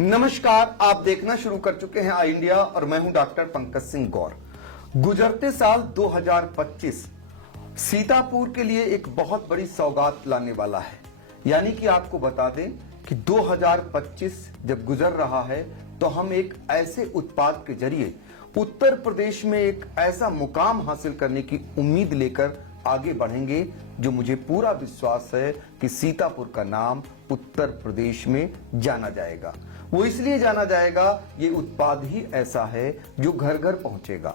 नमस्कार, आप देखना शुरू कर चुके हैं आई इंडिया और मैं हूं डॉक्टर पंकज सिंह गौर। गुजरते साल 2025 सीतापुर के लिए एक बहुत बड़ी सौगात लाने वाला है। यानी कि आपको बता दें कि 2025 जब गुजर रहा है तो हम एक ऐसे उत्पाद के जरिए उत्तर प्रदेश में एक ऐसा मुकाम हासिल करने की उम्मीद लेकर आगे बढ़ेंगे जो मुझे पूरा विश्वास है कि सीतापुर का नाम उत्तर प्रदेश में जाना जाएगा। वो इसलिए जाना जाएगा, ये उत्पाद ही ऐसा है जो घर घर पहुंचेगा।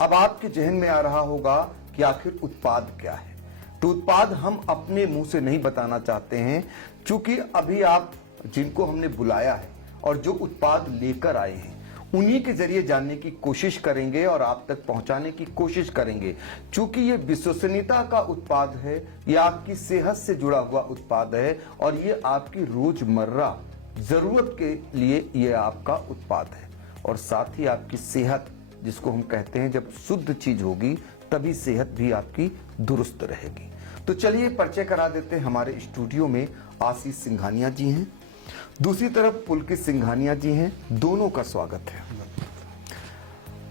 अब आपके जहन में आ रहा होगा कि आखिर उत्पाद क्या है। तो उत्पाद हम अपने मुंह से नहीं बताना चाहते हैं, क्योंकि अभी आप जिनको हमने बुलाया है और जो उत्पाद लेकर आए हैं उन्हीं के जरिए जानने की कोशिश करेंगे और आप तक पहुंचाने की कोशिश करेंगे। चूंकि ये विश्वसनीयता का उत्पाद है, ये आपकी सेहत से जुड़ा हुआ उत्पाद है और ये आपकी रोजमर्रा जरूरत के लिए ये आपका उत्पाद है। और साथ ही आपकी सेहत, जिसको हम कहते हैं जब शुद्ध चीज होगी तभी सेहत भी आपकी दुरुस्त रहेगी। तो चलिए परिचय करा देते हैं। हमारे स्टूडियो में आशीष सिंघानिया जी हैं, दूसरी तरफ पुलकित सिंघानिया जी हैं। दोनों का स्वागत है।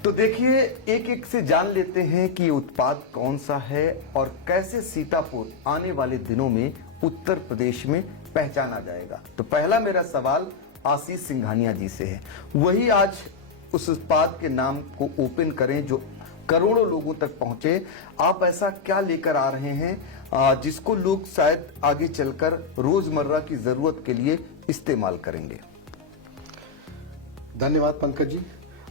तो देखिए, एक एक से जान लेते हैं कि ये उत्पाद कौन सा है और कैसे सीतापुर आने वाले दिनों में उत्तर प्रदेश में पहचाना जाएगा। तो पहला मेरा सवाल आशीष सिंघानिया जी से है। वही आज उस उत्पाद के नाम को ओपन करें जो करोड़ों लोगों तक पहुंचे। आप ऐसा क्या लेकर आ रहे हैं जिसको लोग शायद आगे चलकर रोजमर्रा की जरूरत के लिए इस्तेमाल करेंगे? धन्यवाद पंकज जी।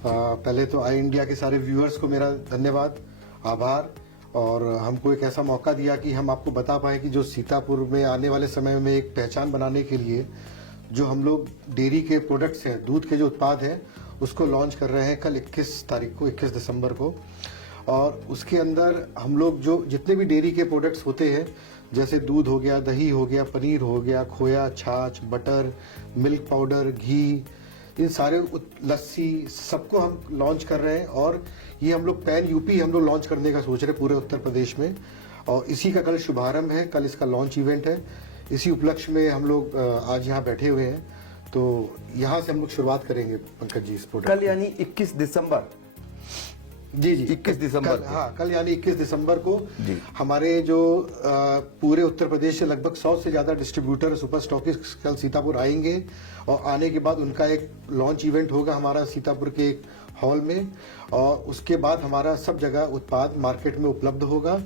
पहले तो आई इंडिया के सारे व्यूअर्स को मेरा धन्यवाद, आभार, और हमको एक ऐसा मौका दिया कि हम आपको बता पाए कि जो सीतापुर में आने वाले समय में एक पहचान बनाने के लिए जो हम लोग डेयरी के प्रोडक्ट्स हैं, दूध के जो उत्पाद हैं, उसको लॉन्च कर रहे हैं कल 21 तारीख को, 21 दिसंबर को। और उसके अंदर हम लोग जो जितने भी डेयरी के प्रोडक्ट्स होते हैं, जैसे दूध हो गया, दही हो गया, पनीर हो गया, खोया, छाछ, बटर, मिल्क पाउडर, घी, इन सारे लस्सी, सबको हम लॉन्च कर रहे हैं। और ये हम लोग पैन यूपी हम लोग लॉन्च करने का सोच रहे हैं पूरे उत्तर प्रदेश में। और इसी का कल शुभारंभ है, कल इसका लॉन्च इवेंट है। इसी उपलक्ष्य में हम लोग आज यहाँ बैठे हुए हैं। तो यहाँ से हम लोग शुरुआत करेंगे पंकज जी इस प्रोडक्ट। कल यानी 21 दिसंबर? जी 21 दिसंबर। हाँ, कल यानी 21 दिसंबर को जी। हमारे जो पूरे उत्तर प्रदेश से लगभग 100 से ज्यादा डिस्ट्रीब्यूटर, सुपर स्टॉकिस्ट कल सीतापुर आएंगे। और आने के बाद उनका एक लॉन्च इवेंट होगा हमारा सीतापुर के एक हॉल में। और उसके बाद हमारा सब जगह उत्पाद मार्केट में उपलब्ध होगा।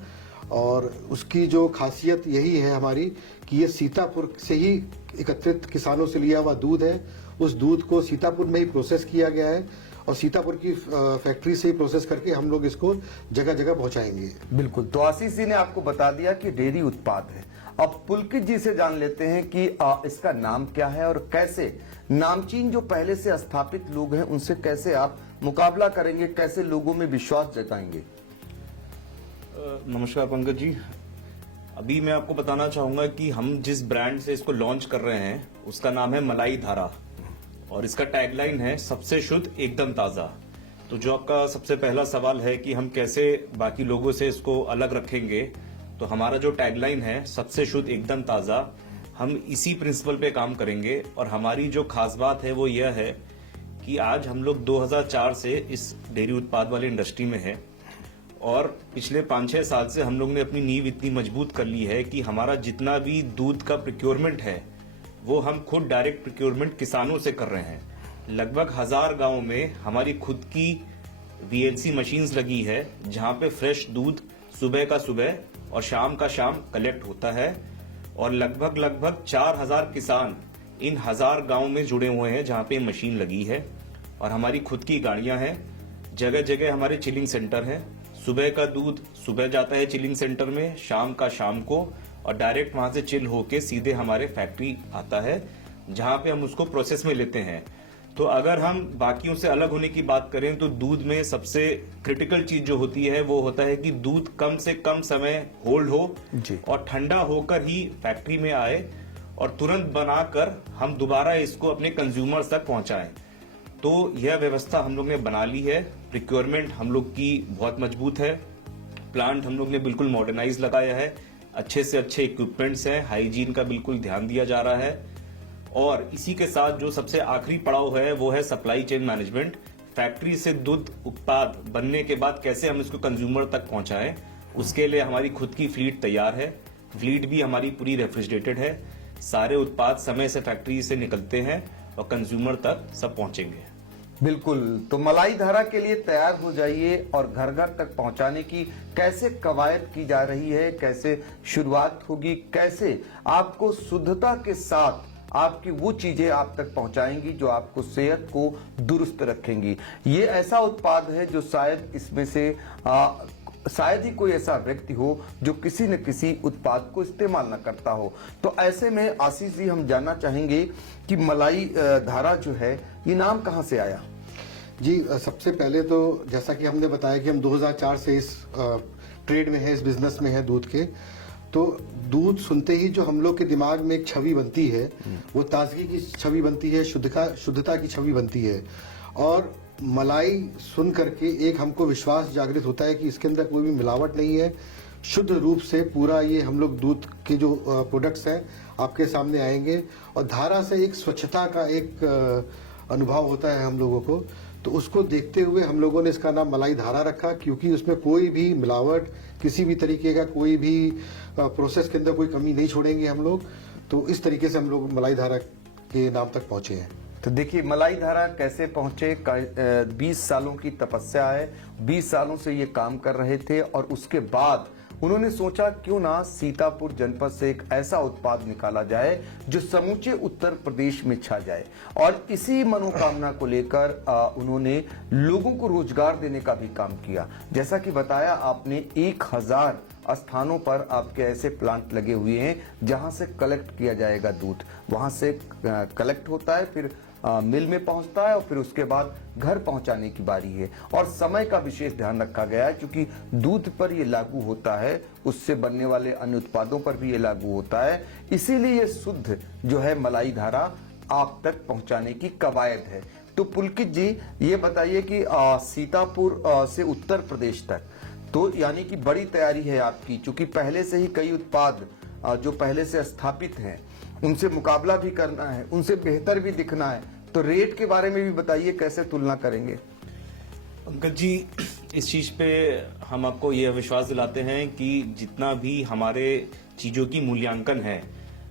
और उसकी जो खासियत यही है हमारी कि ये सीतापुर से ही एकत्रित किसानों से लिया हुआ दूध है। उस दूध को सीतापुर में ही प्रोसेस किया गया है और सीतापुर की फैक्ट्री से ही प्रोसेस करके हम लोग इसको जगह जगह पहुंचाएंगे। बिल्कुल। तो आशीष जी ने आपको बता दिया कि डेयरी उत्पाद है। अब पुलकित जी से जान लेते हैं कि इसका नाम क्या है और कैसे नामचीन जो पहले से स्थापित लोग हैं उनसे कैसे आप मुकाबला करेंगे, कैसे लोगों में विश्वास जगाएंगे? नमस्कार पंकज जी। अभी मैं आपको बताना चाहूंगा कि हम जिस ब्रांड से इसको लॉन्च कर रहे हैं उसका नाम है मलाई धारा और इसका टैगलाइन है सबसे शुद्ध एकदम ताजा। तो जो आपका सबसे पहला सवाल है कि हम कैसे बाकी लोगों से इसको अलग रखेंगे, तो हमारा जो टैगलाइन है सबसे शुद्ध एकदम ताजा, हम इसी प्रिंसिपल पे काम करेंगे। और हमारी जो खास बात है वो यह है कि आज हम लोग 2004 से इस डेयरी उत्पाद वाली इंडस्ट्री में है और पिछले 5-6 साल से हम लोग ने अपनी नींव इतनी मजबूत कर ली है कि हमारा जितना भी दूध का प्रोक्योरमेंट है वो हम खुद डायरेक्ट प्रोक्योरमेंट किसानों से कर रहे हैं। लगभग 1000 गांव में हमारी खुद की वीएलसी मशीन्स लगी है जहां पे फ्रेश दूध सुबह का सुबह और शाम का शाम कलेक्ट होता है। और लगभग 4000 किसान इन 1000 गांव में जुड़े हुए हैं जहां पे मशीन लगी है। और हमारी खुद की गाड़ियां हैं, जगह जगह हमारे चिलिंग सेंटर हैं। सुबह का दूध सुबह जाता है चिलिंग सेंटर में, शाम का शाम को, और डायरेक्ट वहां से चिल होके सीधे हमारे फैक्ट्री आता है जहां पे हम उसको प्रोसेस में लेते हैं। तो अगर हम बाकियों से अलग होने की बात करें तो दूध में सबसे क्रिटिकल चीज जो होती है वो होता है कि दूध कम से कम समय होल्ड हो और ठंडा होकर ही फैक्ट्री में आए और तुरंत बनाकर हम दोबारा इसको अपने कंज्यूमर्स तक पहुंचाएं। तो यह व्यवस्था हम लोग ने बना ली है। प्रोक्योरमेंट हम लोग की बहुत मजबूत है, प्लांट हम लोग ने बिल्कुल मॉडर्नाइज लगाया है, अच्छे से अच्छे इक्विपमेंट्स हैं, हाइजीन का बिल्कुल ध्यान दिया जा रहा है। और इसी के साथ जो सबसे आखिरी पड़ाव है वो है सप्लाई चेन मैनेजमेंट। फैक्ट्री से दूध उत्पाद बनने के बाद कैसे हम इसको कंज्यूमर तक पहुंचाएं, उसके लिए हमारी खुद की फ्लीट तैयार है। फ्लीट भी हमारी पूरी रेफ्रिजरेटेड है। सारे उत्पाद समय से फैक्ट्री से निकलते हैं और कंज्यूमर तक सब पहुंचेंगे। बिल्कुल, तो मलाई धारा के लिए तैयार हो जाइए और घर घर तक पहुंचाने की कैसे कवायद की जा रही है, कैसे शुरुआत होगी, कैसे आपको शुद्धता के साथ आपकी वो चीजें आप तक पहुंचाएंगी जो आपको सेहत को दुरुस्त रखेंगी। ये ऐसा उत्पाद है जो शायद इसमें से शायद ही कोई ऐसा व्यक्ति हो जो किसी न किसी उत्पाद को इस्तेमाल न करता हो। तो ऐसे में आशीष जी, हम जानना चाहेंगे कि मलाई धारा जो है, ये नाम कहां से आया? जी, सबसे पहले तो जैसा कि हमने बताया कि हम 2004 से इस ट्रेड में है, इस बिजनेस में है दूध के। तो दूध सुनते ही जो हम लोग के दिमाग में एक छवि बनती है, वो ताजगी की छवि बनती है, शुद्धता की छवि बनती है। और मलाई सुन करके एक हमको विश्वास जागृत होता है कि इसके अंदर कोई भी मिलावट नहीं है। शुद्ध रूप से पूरा ये हम लोग दूध के जो प्रोडक्ट्स हैं आपके सामने आएंगे। और धारा से एक स्वच्छता का एक अनुभव होता है हम लोगों को। तो उसको देखते हुए हम लोगों ने इसका नाम मलाई धारा रखा, क्योंकि उसमें कोई भी मिलावट, किसी भी तरीके का कोई भी प्रोसेस के अंदर कोई कमी नहीं छोड़ेंगे हम लोग। तो इस तरीके से हम लोग मलाई धारा के नाम तक पहुंचे हैं। तो देखिए, मलाई धारा कैसे पहुंचे। 20 सालों की तपस्या है। 20 सालों से ये काम कर रहे थे और उसके बाद उन्होंने सोचा क्यों ना सीतापुर जनपद से एक ऐसा उत्पाद निकाला जाए जो समूचे उत्तर प्रदेश में छा जाए। और इसी मनोकामना को लेकर उन्होंने लोगों को रोजगार देने का भी काम किया। जैसा कि बताया आपने, 1000 स्थानों पर आपके ऐसे प्लांट लगे हुए हैं जहां से कलेक्ट किया जाएगा दूध। वहां से कलेक्ट होता है, फिर मिल में पहुंचता है और फिर उसके बाद घर पहुंचाने की बारी है। और समय का विशेष ध्यान रखा गया है, क्योंकि दूध पर ये लागू होता है, उससे बनने वाले अन्य उत्पादों पर भी ये लागू होता है। इसीलिए ये शुद्ध जो है मलाई धारा आप तक पहुंचाने की कवायद है। तो पुलकित जी, ये बताइए कि सीतापुर से उत्तर प्रदेश तक तो यानी कि बड़ी तैयारी है आपकी, क्योंकि पहले से ही कई उत्पाद जो पहले से स्थापित हैं उनसे मुकाबला भी करना है, उनसे बेहतर भी दिखना है। तो रेट के बारे में भी बताइए, कैसे तुलना करेंगे? पंकज जी, इस चीज पे हम आपको यह विश्वास दिलाते हैं कि जितना भी हमारे चीजों की मूल्यांकन है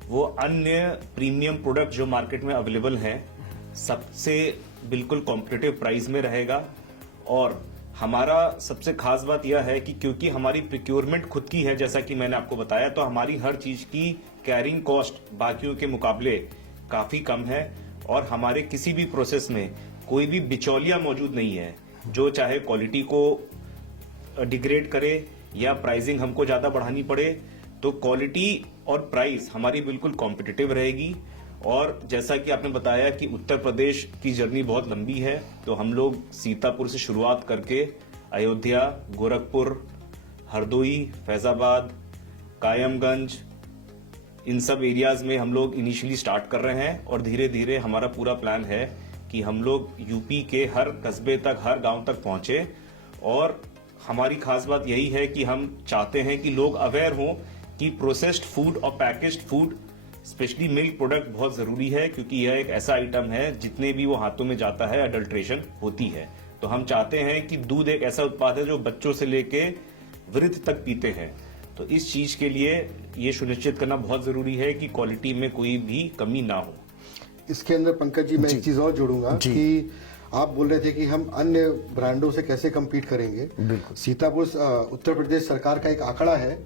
वो अन्य प्रीमियम प्रोडक्ट जो मार्केट में अवेलेबल हैं सबसे बिल्कुल कॉम्पिटिटिव प्राइस में रहेगा। और हमारा सबसे खास बात यह है कि क्योंकि हमारी प्रिक्योरमेंट खुद की है, जैसा कि मैंने आपको बताया, तो हमारी हर चीज की कैरिंग कॉस्ट बाकियों के मुकाबले काफी कम है। और हमारे किसी भी प्रोसेस में कोई भी बिचौलिया मौजूद नहीं है जो चाहे क्वालिटी को डिग्रेड करे या प्राइसिंग हमको ज्यादा बढ़ानी पड़े। तो क्वालिटी और प्राइस हमारी बिल्कुल कॉम्पिटिटिव रहेगी। और जैसा कि आपने बताया कि उत्तर प्रदेश की जर्नी बहुत लंबी है, तो हम लोग सीतापुर से शुरुआत करके अयोध्या, गोरखपुर, हरदोई, फैजाबाद, कायमगंज, इन सब एरियाज में हम लोग इनिशियली स्टार्ट कर रहे हैं। और धीरे धीरे हमारा पूरा प्लान है कि हम लोग यूपी के हर कस्बे तक, हर गांव तक पहुंचे। और हमारी खास बात यही है कि हम चाहते हैं कि लोग अवेयर हों कि प्रोसेस्ड फूड और packaged food, specially milk product, बहुत जरूरी है, क्योंकि यह एक ऐसा आइटम है जितने भी वो हाथों में जाता है अडल्ट्रेशन होती है। तो हम चाहते हैं कि दूध एक ऐसा उत्पाद है जो बच्चों से लेके वृद्ध तक पीते हैं। तो इस चीज के लिए ये सुनिश्चित करना बहुत जरूरी है कि क्वालिटी में कोई भी कमी ना हो। इसके अंदर पंकज जी, मैं एक चीज और जोड़ूंगा कि आप बोल रहे थे कि हम अन्य ब्रांडों से कैसे कम्पीट करेंगे। सीतापुर उत्तर प्रदेश सरकार का एक आंकड़ा है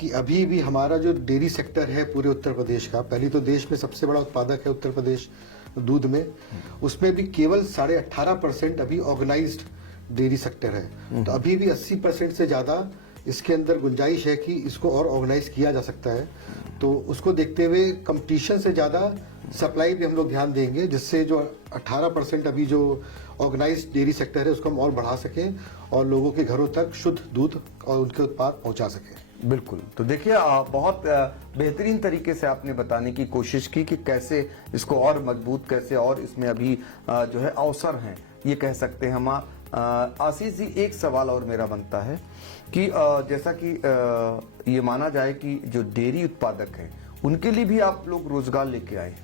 कि अभी भी हमारा जो डेयरी सेक्टर है पूरे उत्तर प्रदेश का, पहली तो देश में सबसे बड़ा उत्पादक है उत्तर प्रदेश दूध में, उसमें भी केवल 18.5% अभी ऑर्गेनाइज्ड डेयरी सेक्टर है। तो अभी भी 80% से ज्यादा इसके अंदर गुंजाइश है कि इसको और ऑर्गेनाइज किया जा सकता है। तो उसको देखते हुए कंपटीशन से ज्यादा सप्लाई भी हम लोग ध्यान देंगे, जिससे जो 18% अभी जो ऑर्गेनाइज्ड डेयरी सेक्टर है उसको हम और बढ़ा सकें और लोगों के घरों तक शुद्ध दूध और उनके उत्पाद पहुंचा सकें। बिल्कुल। तो देखिए, बहुत बेहतरीन तरीके से आपने बताने की कोशिश की कि कैसे इसको और मजबूत, कैसे और इसमें अभी जो है अवसर हैं, ये कह सकते हैं हम। आशीष जी, एक सवाल और मेरा बनता है कि जैसा कि ये माना जाए कि जो डेयरी उत्पादक हैं उनके लिए भी आप लोग रोजगार लेके आए।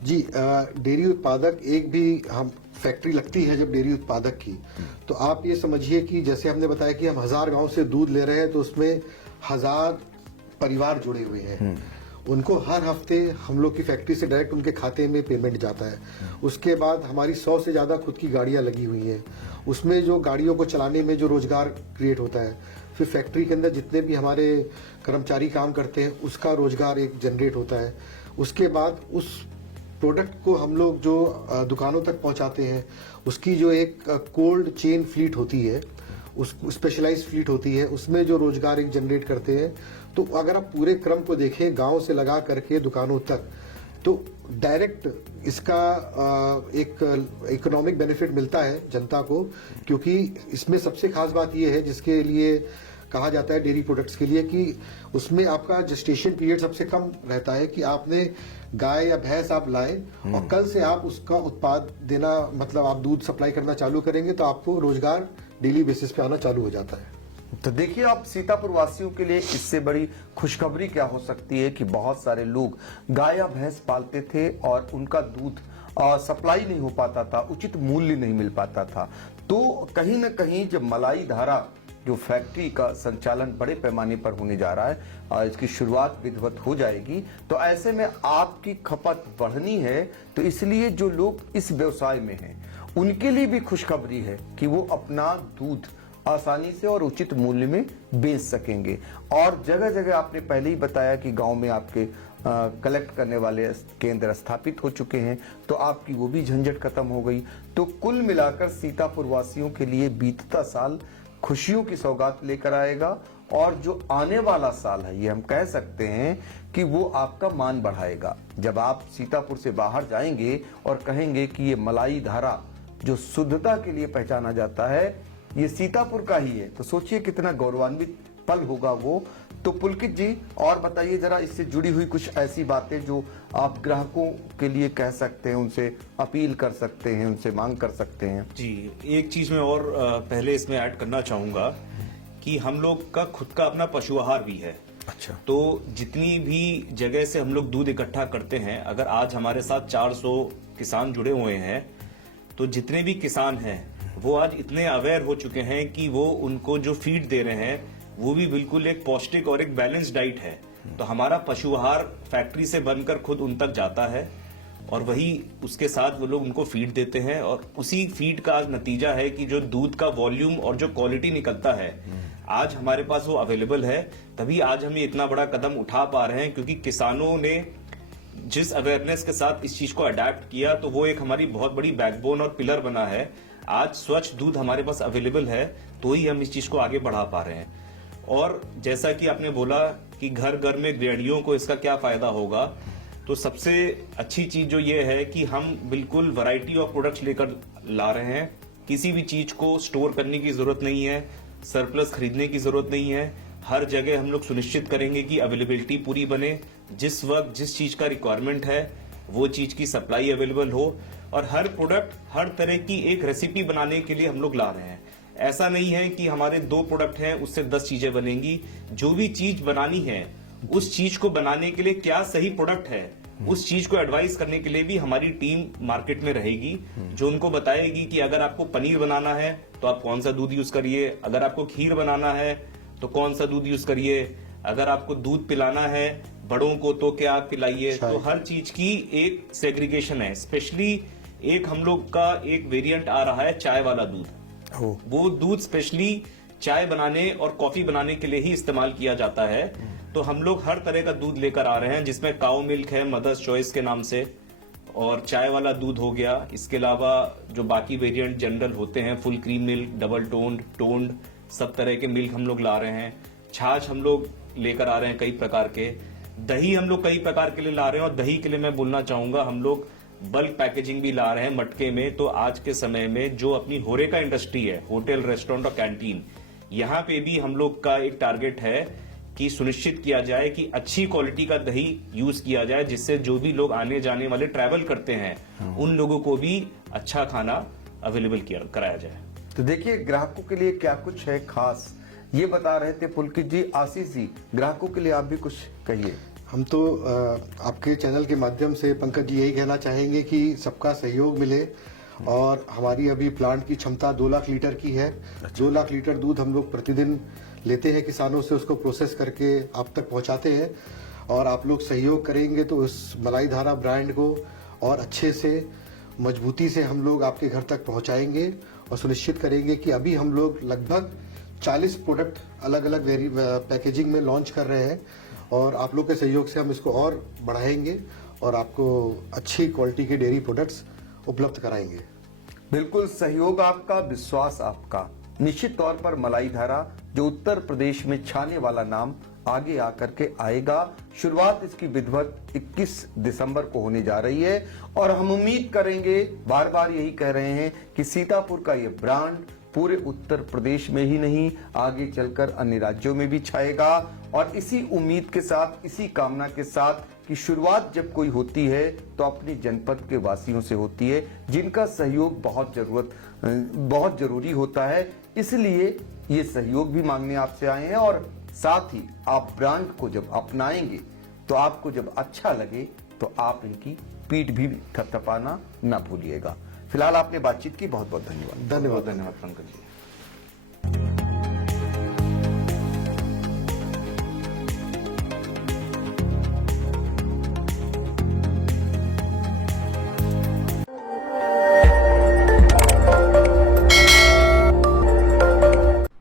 जी, डेयरी उत्पादक एक भी हम फैक्ट्री लगती है जब डेयरी उत्पादक की, तो आप ये समझिए कि जैसे हमने बताया कि हम 1000 गांव से दूध ले रहे हैं, तो उसमें 1000 परिवार जुड़े हुए हैं। उनको हर हफ्ते हम लोग की फैक्ट्री से डायरेक्ट उनके खाते में पेमेंट जाता है। उसके बाद हमारी 100 से ज्यादा खुद की गाड़ियां लगी हुई हैं, उसमें जो गाड़ियों को चलाने में जो रोजगार क्रिएट होता है, फिर फैक्ट्री के अंदर जितने भी हमारे कर्मचारी काम करते हैं उसका रोजगार एक जनरेट होता है। उसके बाद उस प्रोडक्ट को हम लोग जो दुकानों तक पहुंचाते हैं, उसकी जो एक कोल्ड चेन फ्लीट होती है, उस स्पेशलाइज्ड फ्लीट होती है, उसमें जो रोजगार एक जनरेट करते हैं। तो अगर आप पूरे क्रम को देखें गांव से लगा करके दुकानों तक, तो डायरेक्ट इसका एक इकोनॉमिक बेनिफिट मिलता है जनता को, क्योंकि इसमें सबसे खास बात यह है जिसके लिए कहा जाता है डेयरी प्रोडक्ट्स के लिए कि उसमें आपका जेस्टेशन पीरियड सबसे कम रहता है, कि आपने गाय या भैंस आप लाए और कल से आप उसका उत्पाद देना, मतलब आप दूध सप्लाई करना चालू करेंगे तो आपको रोजगार डेली बेसिस पे आना चालू हो जाता है। तो देखिए, आप सीतापुर वासियों के लिए इससे बड़ी खुशखबरी क्या हो सकती है कि बहुत सारे लोग गाय या भैंस पालते थे और उनका दूध सप्लाई नहीं हो पाता था, उचित मूल्य नहीं मिल पाता था। तो कहीं ना कहीं जब मलाई धारा जो फैक्ट्री का संचालन बड़े पैमाने पर होने जा रहा है और इसकी शुरुआत विधिवत हो जाएगी, तो ऐसे में आपकी खपत बढ़नी है। तो इसलिए जो लोग इस व्यवसाय में हैं उनके लिए भी खुशखबरी है कि वो अपना दूध आसानी से और उचित मूल्य में बेच सकेंगे। और जगह जगह आपने पहले ही बताया कि गांव में आपके कलेक्ट करने वाले केंद्र स्थापित हो चुके हैं, तो आपकी वो भी झंझट खत्म हो गई। तो कुल मिलाकर सीतापुर वासियों के लिए बीतता साल खुशियों की सौगात लेकर आएगा, और जो आने वाला साल है ये हम कह सकते हैं कि वो आपका मान बढ़ाएगा। जब आप सीतापुर से बाहर जाएंगे और कहेंगे कि ये मलाई धारा जो शुद्धता के लिए पहचाना जाता है ये सीतापुर का ही है, तो सोचिए कितना गौरवान्वित पल होगा वो। तो पुलकित जी, और बताइए जरा इससे जुड़ी हुई कुछ ऐसी बातें जो आप ग्राहकों के लिए कह सकते हैं, उनसे अपील कर सकते हैं, उनसे मांग कर सकते हैं। जी, एक चीज मैं और पहले इसमें ऐड करना चाहूंगा कि हम लोग का खुद का अपना पशु आहार भी है। अच्छा। तो जितनी भी जगह से हम लोग दूध इकट्ठा करते हैं, अगर आज हमारे साथ 400 किसान जुड़े हुए हैं, तो जितने भी किसान हैं वो आज इतने अवेयर हो चुके हैं कि वो उनको जो फीड दे रहे हैं वो भी बिल्कुल एक पौष्टिक और एक बैलेंस डाइट है। तो हमारा पशु आहार फैक्ट्री से बनकर खुद उन तक जाता है और वही उसके साथ वो लोग उनको फीड देते हैं, और उसी फीड का आज नतीजा है कि जो दूध का वॉल्यूम और जो क्वालिटी निकलता है आज हमारे पास वो अवेलेबल है। तभी आज हम ये इतना बड़ा कदम उठा पा रहे हैं, क्योंकि किसानों ने जिस अवेयरनेस के साथ इस चीज को अडेप्ट किया, तो वो एक हमारी बहुत बड़ी बैकबोन और पिलर बना है। आज स्वच्छ दूध हमारे पास अवेलेबल है, तो ही हम इस चीज को आगे बढ़ा पा रहे हैं। और जैसा कि आपने बोला कि घर घर में गृहिणियों को इसका क्या फायदा होगा, तो सबसे अच्छी चीज जो ये है कि हम बिल्कुल वैरायटी ऑफ प्रोडक्ट्स लेकर ला रहे हैं। किसी भी चीज को स्टोर करने की जरूरत नहीं है, सरप्लस खरीदने की जरूरत नहीं है। हर जगह हम लोग सुनिश्चित करेंगे कि अवेलेबिलिटी पूरी बने, जिस वक्त जिस चीज का रिक्वायरमेंट है वो चीज की सप्लाई अवेलेबल हो, और हर प्रोडक्ट हर तरह की एक रेसिपी बनाने के लिए हम लोग ला रहे हैं। ऐसा नहीं है कि हमारे 2 प्रोडक्ट हैं उससे 10 चीजें बनेंगी। जो भी चीज बनानी है उस चीज को बनाने के लिए क्या सही प्रोडक्ट है, उस चीज को एडवाइस करने के लिए भी हमारी टीम मार्केट में रहेगी, जो उनको बताएगी कि अगर आपको पनीर बनाना है तो आप कौन सा दूध यूज करिए, अगर आपको खीर बनाना है तो कौन सा दूध यूज करिए, अगर आपको दूध पिलाना है बड़ों को तो क्या आप पिलाइए। तो हर चीज की एक सेग्रीगेशन है। स्पेशली एक हम लोग का एक वेरिएंट आ रहा है चाय वाला दूध। वो दूध स्पेशली चाय बनाने और कॉफी बनाने के लिए ही इस्तेमाल किया जाता है। तो हम लोग हर तरह का दूध लेकर आ रहे हैं, जिसमें काउ मिल्क है मदर्स चॉइस के नाम से, और चाय वाला दूध हो गया। इसके अलावा जो बाकी वेरिएंट जनरल होते हैं, full cream milk, double toned, सब तरह के मिल्क हम लोग ला रहे हैं। छाछ हम लोग लेकर आ रहे हैं कई प्रकार के। दही हम लोग कई प्रकार के लिए ला रहे हैं, और दही के लिए मैं बोलना चाहूंगा हम लोग बल्क पैकेजिंग भी ला रहे हैं मटके में। तो आज के समय में जो अपनी होरेका इंडस्ट्री है, होटल, रेस्टोरेंट और कैंटीन, यहाँ पे भी हम लोग का एक टारगेट है कि सुनिश्चित किया जाए कि अच्छी क्वालिटी का दही यूज किया जाए, जिससे जो भी लोग आने जाने वाले ट्रैवल करते हैं उन लोगों को भी अच्छा खाना अवेलेबल कराया जाए। तो देखिए, ग्राहकों के लिए क्या कुछ है खास, ये बता रहे थे पुलकित जी। आशीष जी, ग्राहकों के लिए आप भी कुछ कहिए। हम तो आपके चैनल के माध्यम से पंकज जी यही कहना चाहेंगे कि सबका सहयोग मिले और हमारी अभी प्लांट की क्षमता 2 लाख लीटर की है। 2 लाख लीटर दूध हम लोग प्रतिदिन लेते हैं किसानों से, उसको प्रोसेस करके आप तक पहुंचाते हैं और आप लोग सहयोग करेंगे तो उस मलाई धारा ब्रांड को और अच्छे से मजबूती से हम लोग आपके घर तक पहुंचाएंगे और सुनिश्चित करेंगे कि अभी हम लोग लगभग 40 प्रोडक्ट अलग अलग पैकेजिंग में लॉन्च कर रहे हैं और आप लोग के सहयोग से हम इसको और बढ़ाएंगे और आपको अच्छी क्वालिटी के डेयरी प्रोडक्ट्स उपलब्ध कराएंगे। बिल्कुल सहयोग आपका, विश्वास आपका। निश्चित तौर पर मलाई धारा जो उत्तर प्रदेश में छाने वाला नाम आगे आकर के आएगा। शुरुआत इसकी विधिवत 21 दिसंबर को होने जा रही है और हम उम्मीद करेंगे, बार बार यही कह रहे हैं कि सीतापुर का ये ब्रांड पूरे उत्तर प्रदेश में ही नहीं आगे चलकर अन्य राज्यों में भी छाएगा। और इसी उम्मीद के साथ, इसी कामना के साथ कि शुरुआत जब कोई होती है तो अपनी जनपद के वासियों से होती है, जिनका सहयोग बहुत जरूरी होता है। इसलिए ये सहयोग भी मांगने आपसे आए हैं और साथ ही आप ब्रांड को जब अपनाएंगे तो आपको जब अच्छा लगे तो आप इनकी पीठ भी थपथपाना ना भूलिएगा। फिलहाल आपने बातचीत की, बहुत बहुत धन्यवाद। धन्यवाद धन्यवाद पंकज जी।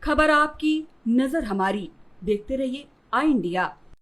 खबर आपकी, नजर हमारी। देखते रहिए आई इंडिया।